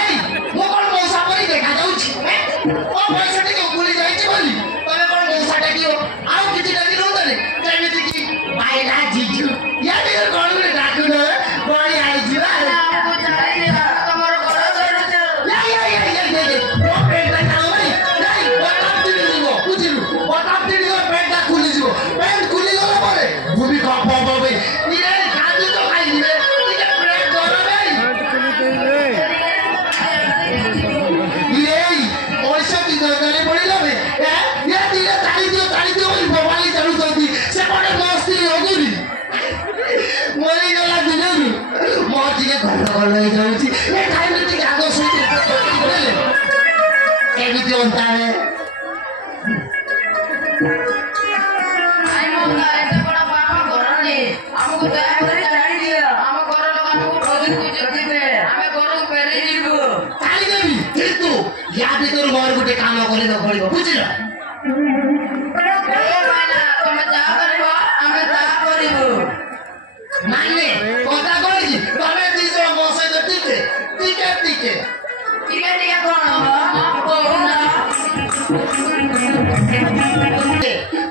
এই মো কোন মৌসা পরি দেখা যাଉଛି ও পয়সা টিকে ভুলি যাইছি বলি তবে কোন মৌসা ডাকিও ଆଉ କିଛିଟା ଦିନ ହଉତାନି ଯେମିତି କି ଭାଇନା ଜିଜୁ ୟାଡେ କଣ ଗୋଟେ ଡାକୁ ଦେ ବଣି ଆଇଛି ବା ଆମକୁ ଛାଡ଼ିଲେ ତମର ଘର ଛାଡୁଛ ମୋ ପେଣ୍ଟଟା ଖାଉ ଭାଇ ନାଇଁ ବଟାପ ତିନି ଯିବ ବୁଝିଲୁ ବଟାପ ତିନି ଗଲେ ପେଣ୍ଟଟା ଖୁଲିଯିବ ପେଣ୍ଟ ଖୁଲିଗଲା ପରେ ଭୂମି କମ୍ପ ହବ ଭାଇ ନିରେ କାଜୁ ତ ଖାଇଯିବେ ଟିକେ ପ୍ରେମ କର ଭାଇ এই পয়সা কি দরকারে পড়িলা বে এ দিলে তাড়ি দিও ওই মোবাইল চালু করবি সে বড় মস্তি হগুরি মরি গলা দিলু মো ଟିକେ ঘন হয়ে যাଉଛି এ টাইম ଟିକେ আগ সইতে বলে এমিতি অন্তারে ଆଇ ମଙ୍ଗା ଏତେ ବଡ଼ ପାପ କରନି ଆମକୁ ଦୟାକରି ଛାଡ଼ି ଦିଅ ଆମ ଘର ଲୋକ ଆମକୁ ରୋଜକୁ ଜଗିବେ ଆମେ ଘରକୁ ଫେରି ଯିବୁ তাড়ি দেবি কিন্তু ইয়া ভিতর ঘর গোটে কাম করে তো পড়িব বুঝিল ଏ ଭାଇନା ତମେ ଯାହା କରିବ ଆମେ ତାହା କରିବୁ মানে কথা কইছি তবে দিছ ମୋ ସହିତ ଟିକେ ଟିକେ କଣ କହୁନ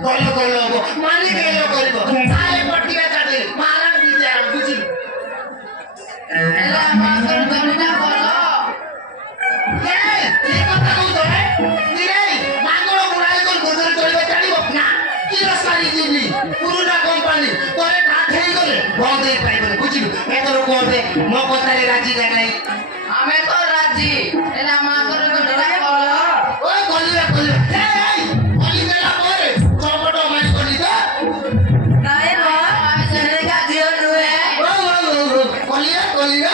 গল গল হব মানি গেল করিব আরে পটিয়া ছাড়ে মারান দিতে আর বুঝিল ହେଲେ ଆମ ଆଗରେ ତମେ ଭଲ এই কথা কও তো নিরে মাগড় মুড়াই কোন গোদরে চলিবে জানিব না কি রাস্তারি দিবি পুরোটা কোম্পানি তোরে কাঠ হেই গলে বন্ধ হই পাইবনি বুঝিল এতর কোতে মো কথারে রাজি নাই ଆମେ ତ ରାଜି ହେଲେ ଆମ ଆଗରେ ତମେ ଭଲ ওই কলিরা এই কলিরা পরে চপট মারি কলি দা ନାଇଁ ମ ଆମେ ସେମିତିକା ଝିଅ ନୁହେଁ কলিরা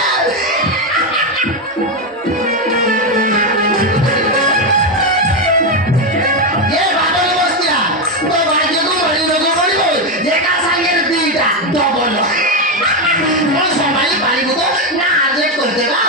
ये बाबल बस्तिया तो भाग्यको बढी रोग बढिब एका साङ्गेर दुईटा डबल म सम्हाली पारेको त ना आर्जेट गरिदेला